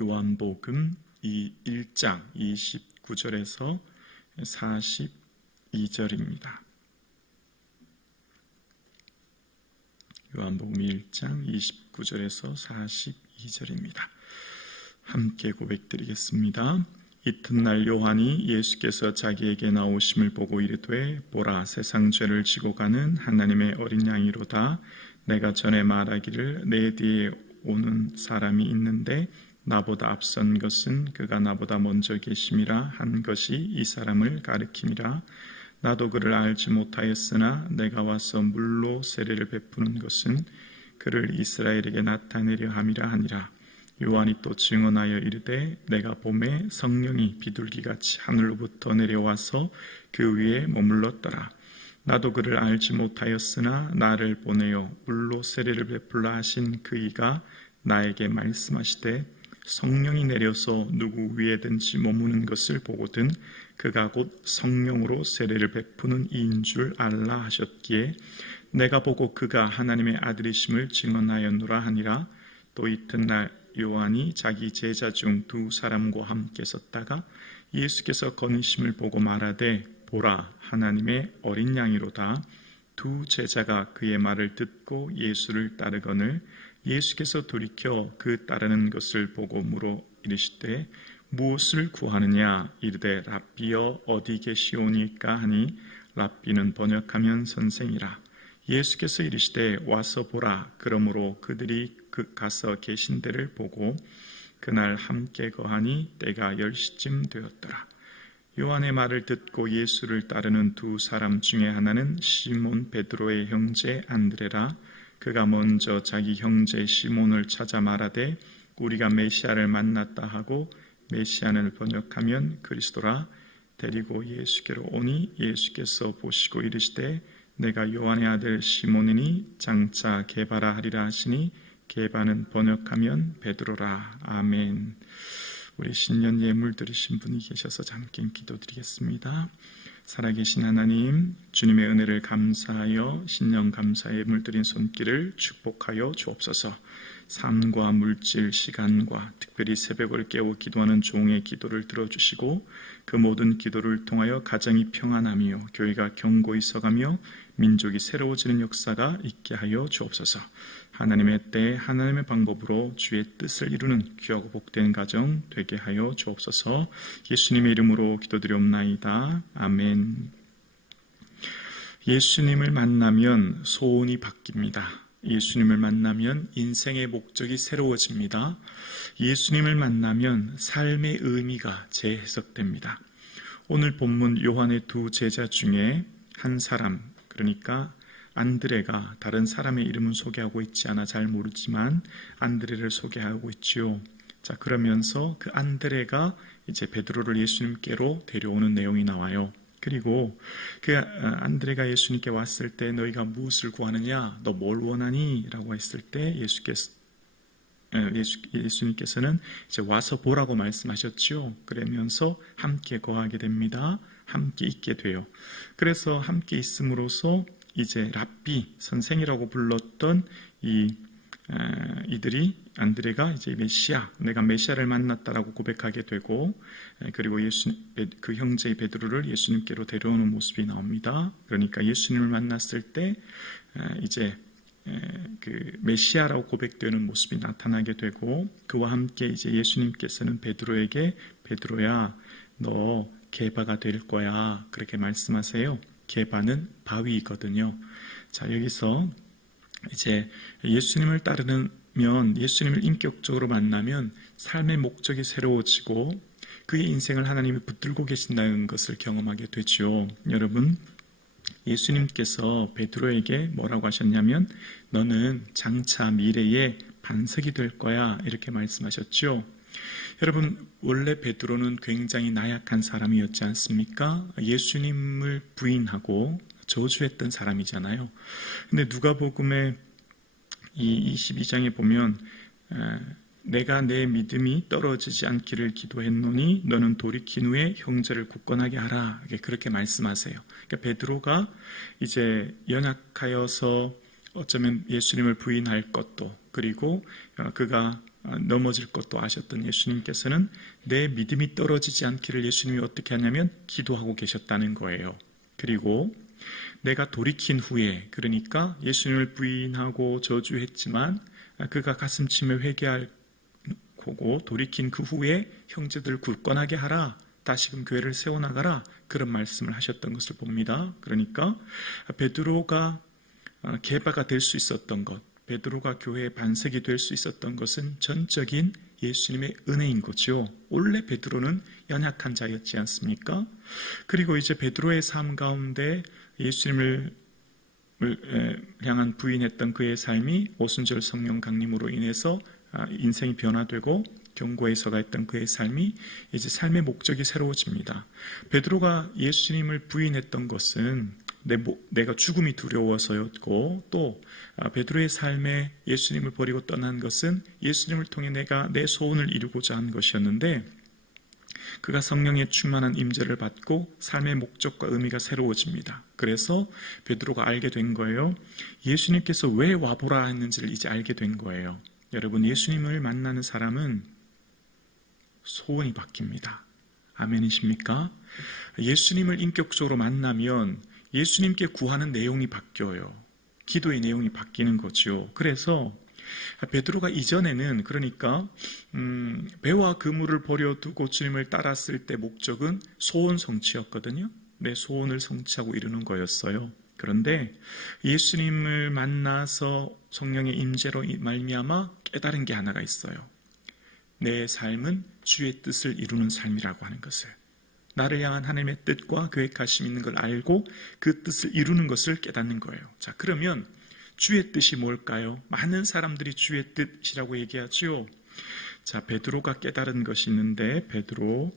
요한복음 1장 29절에서 42절입니다. 요한복음 1장 29절에서 42절입니다. 함께 고백드리겠습니다. 이튿날 요한이 예수께서 자기에게 나오심을 보고 이르되 보라 세상 죄를 지고 가는 하나님의 어린 양이로다. 내가 전에 말하기를 내 뒤에 오는 사람이 있는데 나보다 앞선 것은 그가 나보다 먼저 계심이라 한 것이 이 사람을 가리킴이라. 나도 그를 알지 못하였으나 내가 와서 물로 세례를 베푸는 것은 그를 이스라엘에게 나타내려 함이라 하니라. 요한이 또 증언하여 이르되 내가 봄에 성령이 비둘기같이 하늘로부터 내려와서 그 위에 머물렀더라. 나도 그를 알지 못하였으나 나를 보내어 물로 세례를 베풀라 하신 그이가 나에게 말씀하시되 성령이 내려서 누구 위에든지 머무는 것을 보거든 그가 곧 성령으로 세례를 베푸는 이인 줄 알라 하셨기에 내가 보고 그가 하나님의 아들이심을 증언하였노라 하니라. 또 이튿날 요한이 자기 제자 중 두 사람과 함께 섰다가 예수께서 거니심을 보고 말하되 보라 하나님의 어린 양이로다. 두 제자가 그의 말을 듣고 예수를 따르거늘 예수께서 돌이켜 그 따르는 것을 보고 물어 이르시되 무엇을 구하느냐. 이르되 랍비여 어디 계시오니까 하니 랍비는 번역하면 선생이라. 예수께서 이르시되 와서 보라. 그러므로 그들이 가서 계신 데를 보고 그날 함께 거하니 때가 10시쯤 되었더라. 요한의 말을 듣고 예수를 따르는 두 사람 중에 하나는 시몬 베드로의 형제 안드레라. 그가 먼저 자기 형제 시몬을 찾아 말하되 우리가 메시아를 만났다 하고 메시아를 번역하면 그리스도라. 데리고 예수께로 오니 예수께서 보시고 이르시되 내가 요한의 아들 시몬이니 장차 게바라 하리라 하시니 게바는 번역하면 베드로라. 아멘. 우리 신년 예물 드리신 분이 계셔서 잠깐 기도드리겠습니다. 살아계신 하나님, 주님의 은혜를 감사하여 신년 감사 예물 드린 손길을 축복하여 주옵소서. 삶과 물질, 시간과 특별히 새벽을 깨워 기도하는 종의 기도를 들어주시고 그 모든 기도를 통하여 가정이 평안하며 교회가 견고히 서가며 민족이 새로워지는 역사가 있게 하여 주옵소서. 하나님의 때 하나님의 방법으로 주의 뜻을 이루는 귀하고 복된 가정 되게 하여 주옵소서. 예수님의 이름으로 기도드리옵나이다. 아멘. 예수님을 만나면 소원이 바뀝니다. 예수님을 만나면 인생의 목적이 새로워집니다. 예수님을 만나면 삶의 의미가 재해석됩니다. 오늘 본문 요한의 두 제자 중에 한 사람, 그러니까 안드레가 다른 사람의 이름은 소개하고 있지 않아 잘 모르지만 안드레를 소개하고 있지요. 자, 그러면서 그 안드레가 이제 베드로를 예수님께로 데려오는 내용이 나와요. 그리고 그 안드레가 예수님께 왔을 때 너희가 무엇을 구하느냐? 너 뭘 원하니? 라고 했을 때 예수님께서는 이제 와서 보라고 말씀하셨지요. 그러면서 함께 거하게 됩니다. 함께 있게 돼요. 그래서 함께 있음으로써 이제 랍비, 선생이라고 불렀던 이들이 안드레가 이제 메시아, 내가 메시아를 만났다라고 고백하게 되고, 그리고 그 형제 베드로를 예수님께로 데려오는 모습이 나옵니다. 그러니까 예수님을 만났을 때 이제 그 메시아라고 고백되는 모습이 나타나게 되고, 그와 함께 이제 예수님께서는 베드로에게 베드로야, 너 게바가 될 거야, 그렇게 말씀하세요. 게바는 바위이거든요. 자, 여기서 이제 예수님을 따르면, 예수님을 인격적으로 만나면 삶의 목적이 새로워지고 그의 인생을 하나님이 붙들고 계신다는 것을 경험하게 되죠. 여러분, 예수님께서 베드로에게 뭐라고 하셨냐면 너는 장차 미래의 반석이 될 거야, 이렇게 말씀하셨죠. 여러분, 원래 베드로는 굉장히 나약한 사람이었지 않습니까? 예수님을 부인하고 저주했던 사람이잖아요. 근데 누가복음의 이 22장에 보면 내가 내 믿음이 떨어지지 않기를 기도했노니 너는 돌이킨 후에 형제를 굳건하게 하라, 그렇게 말씀하세요. 그러니까 베드로가 이제 연약하여서 어쩌면 예수님을 부인할 것도, 그리고 그가 넘어질 것도 아셨던 예수님께서는 내 믿음이 떨어지지 않기를 예수님이 어떻게 하냐면 기도하고 계셨다는 거예요. 그리고 내가 돌이킨 후에, 그러니까 예수님을 부인하고 저주했지만 그가 가슴치며 회개할 거고 돌이킨 그 후에 형제들을 굳건하게 하라, 다시금 교회를 세워나가라, 그런 말씀을 하셨던 것을 봅니다. 그러니까 베드로가 개바가 될 수 있었던 것, 베드로가 교회의 반석이 될 수 있었던 것은 전적인 예수님의 은혜인 거죠. 원래 베드로는 연약한 자였지 않습니까? 그리고 이제 베드로의 삶 가운데 예수님을 향한 부인했던 그의 삶이 오순절 성령 강림으로 인해서 인생이 변화되고 경고에 서가했던 그의 삶이 이제 삶의 목적이 새로워집니다. 베드로가 예수님을 부인했던 것은 내가 죽음이 두려워서였고, 또 베드로의 삶에 예수님을 버리고 떠난 것은 예수님을 통해 내가 내 소원을 이루고자 한 것이었는데, 그가 성령의 충만한 임재를 받고 삶의 목적과 의미가 새로워집니다. 그래서 베드로가 알게 된 거예요. 예수님께서 왜 와보라 했는지를 이제 알게 된 거예요. 여러분, 예수님을 만나는 사람은 소원이 바뀝니다. 아멘이십니까? 예수님을 인격적으로 만나면 예수님께 구하는 내용이 바뀌어요. 기도의 내용이 바뀌는 거죠. 그래서 베드로가 이전에는, 그러니까 배와 그물을 버려두고 주님을 따랐을 때 목적은 소원 성취였거든요. 내 소원을 성취하고 이루는 거였어요. 그런데 예수님을 만나서 성령의 임재로 말미암아 깨달은 게 하나가 있어요. 내 삶은 주의 뜻을 이루는 삶이라고 하는 것을, 나를 향한 하나님의 뜻과 계획하심 있는 걸 알고 그 뜻을 이루는 것을 깨닫는 거예요. 자, 그러면 주의 뜻이 뭘까요? 많은 사람들이 주의 뜻이라고 얘기하죠. 자, 베드로가 깨달은 것이 있는데, 베드로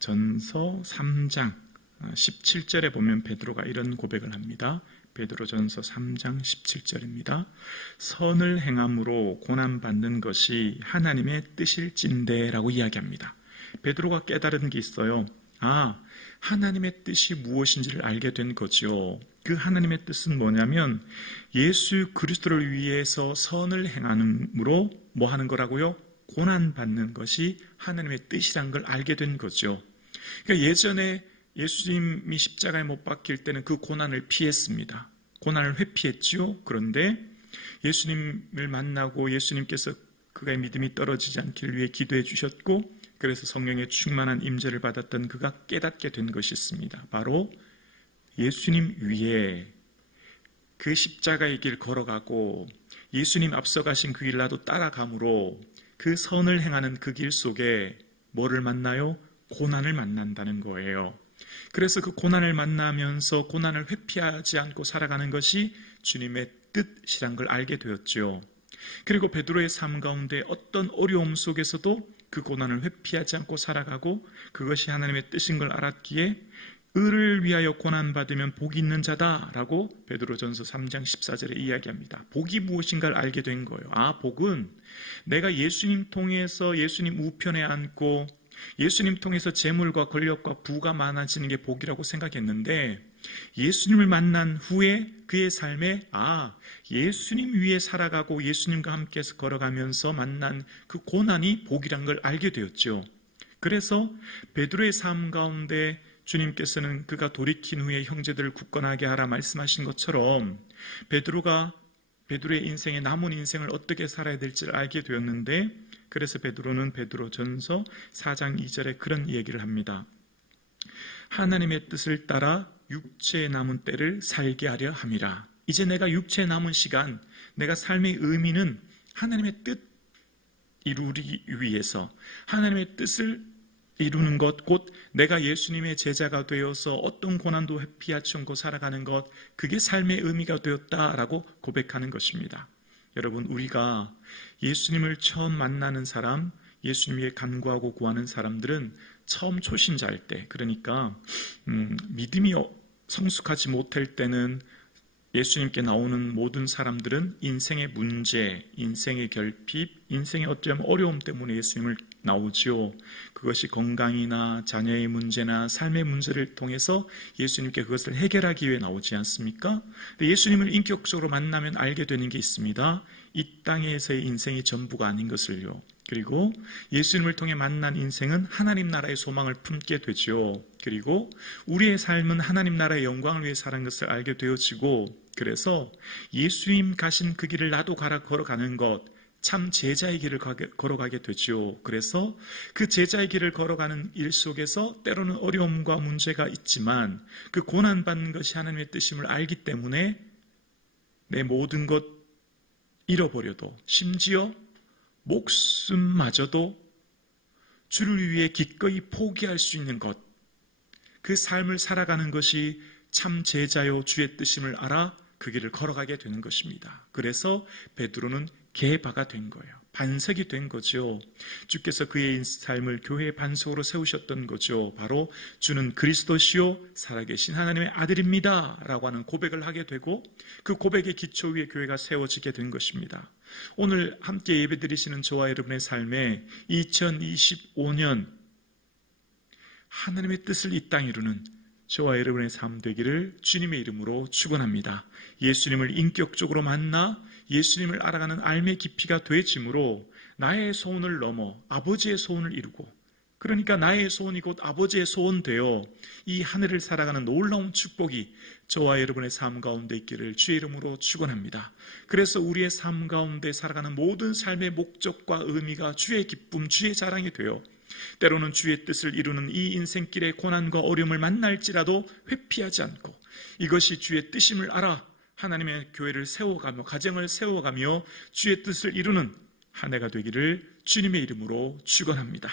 전서 3장 17절에 보면 베드로가 이런 고백을 합니다. 베드로전서 3장 17절입니다. 선을 행함으로 고난받는 것이 하나님의 뜻일진대라고 이야기합니다. 베드로가 깨달은 게 있어요. 하나님의 뜻이 무엇인지를 알게 된 거죠. 그 하나님의 뜻은 뭐냐면 예수 그리스도를 위해서 선을 행함으로 뭐 하는 거라고요? 고난받는 것이 하나님의 뜻이란 걸 알게 된 거죠. 그러니까 예전에 예수님이 십자가에 못 박힐 때는 그 고난을 피했습니다. 고난을 회피했지요. 그런데 예수님을 만나고 예수님께서 그의 믿음이 떨어지지 않기를 위해 기도해 주셨고, 그래서 성령의 충만한 임재를 받았던 그가 깨닫게 된 것이 있습니다. 바로 예수님 위에 그 십자가의 길 걸어가고 예수님 앞서가신 그 길 나도 따라감으로 그 선을 행하는 그 길 속에 뭐를 만나요? 고난을 만난다는 거예요. 그래서 그 고난을 만나면서 고난을 회피하지 않고 살아가는 것이 주님의 뜻이란 걸 알게 되었죠. 그리고 베드로의 삶 가운데 어떤 어려움 속에서도 그 고난을 회피하지 않고 살아가고 그것이 하나님의 뜻인 걸 알았기에 의를 위하여 고난받으면 복이 있는 자다라고 베드로전서 3장 14절에 이야기합니다. 복이 무엇인가를 알게 된 거예요. 복은 내가 예수님 통해서 예수님 우편에 앉고 예수님 통해서 재물과 권력과 부가 많아지는 게 복이라고 생각했는데, 예수님을 만난 후에 그의 삶에 예수님 위에 살아가고 예수님과 함께해서 걸어가면서 만난 그 고난이 복이란 걸 알게 되었죠. 그래서 베드로의 삶 가운데 주님께서는 그가 돌이킨 후에 형제들을 굳건하게 하라 말씀하신 것처럼 베드로의 인생에 남은 인생을 어떻게 살아야 될지를 알게 되었는데, 그래서 베드로는 베드로전서 4장 2절에 그런 얘기를 합니다. 하나님의 뜻을 따라 육체에 남은 때를 살게 하려 함이라. 이제 내가 육체에 남은 시간, 내가 삶의 의미는 하나님의 뜻 이루기 위해서, 하나님의 뜻을 이루는 것, 곧 내가 예수님의 제자가 되어서 어떤 고난도 회피하지 않고 살아가는 것, 그게 삶의 의미가 되었다라고 고백하는 것입니다. 여러분, 우리가 예수님을 처음 만나는 사람, 예수님에게 간구하고 구하는 사람들은 처음 초신자일 때, 그러니까 믿음이 성숙하지 못할 때는 예수님께 나오는 모든 사람들은 인생의 문제, 인생의 결핍, 인생의 어쩌면 어려움 때문에 예수님을 나오지요. 그것이 건강이나 자녀의 문제나 삶의 문제를 통해서 예수님께 그것을 해결하기 위해 나오지 않습니까? 예수님을 인격적으로 만나면 알게 되는 게 있습니다. 이 땅에서의 인생이 전부가 아닌 것을요. 그리고 예수님을 통해 만난 인생은 하나님 나라의 소망을 품게 되죠. 그리고 우리의 삶은 하나님 나라의 영광을 위해 사는 것을 알게 되어지고, 그래서 예수님 가신 그 길을 나도 걸어가는 것, 참 제자의 길을 걸어가게 되죠. 그래서 그 제자의 길을 걸어가는 일 속에서 때로는 어려움과 문제가 있지만 그 고난받는 것이 하나님의 뜻임을 알기 때문에 내 모든 것 잃어버려도, 심지어 목숨마저도 주를 위해 기꺼이 포기할 수 있는 것, 그 삶을 살아가는 것이 참 제자요 주의 뜻임을 알아 그 길을 걸어가게 되는 것입니다. 그래서 베드로는 개바가 된 거예요. 반석이 된 거죠. 주께서 그의 삶을 교회의 반석으로 세우셨던 거죠. 바로 주는 그리스도시요 살아계신 하나님의 아들입니다 라고 하는 고백을 하게 되고, 그 고백의 기초 위에 교회가 세워지게 된 것입니다. 오늘 함께 예배드리시는 저와 여러분의 삶에 2025년 하나님의 뜻을 이 땅에 이루는 저와 여러분의 삶 되기를 주님의 이름으로 축원합니다. 예수님을 인격적으로 만나 예수님을 알아가는 알매 깊이가 되짐으로 나의 소원을 넘어 아버지의 소원을 이루고, 그러니까 나의 소원이 곧 아버지의 소원 되어 이 하늘을 살아가는 놀라운 축복이 저와 여러분의 삶 가운데 있기를 주의 이름으로 축원합니다. 그래서 우리의 삶 가운데 살아가는 모든 삶의 목적과 의미가 주의 기쁨, 주의 자랑이 되어 때로는 주의 뜻을 이루는 이 인생길의 고난과 어려움을 만날지라도 회피하지 않고 이것이 주의 뜻임을 알아 하나님의 교회를 세워가며 가정을 세워가며 주의 뜻을 이루는 한 해가 되기를 주님의 이름으로 축원합니다.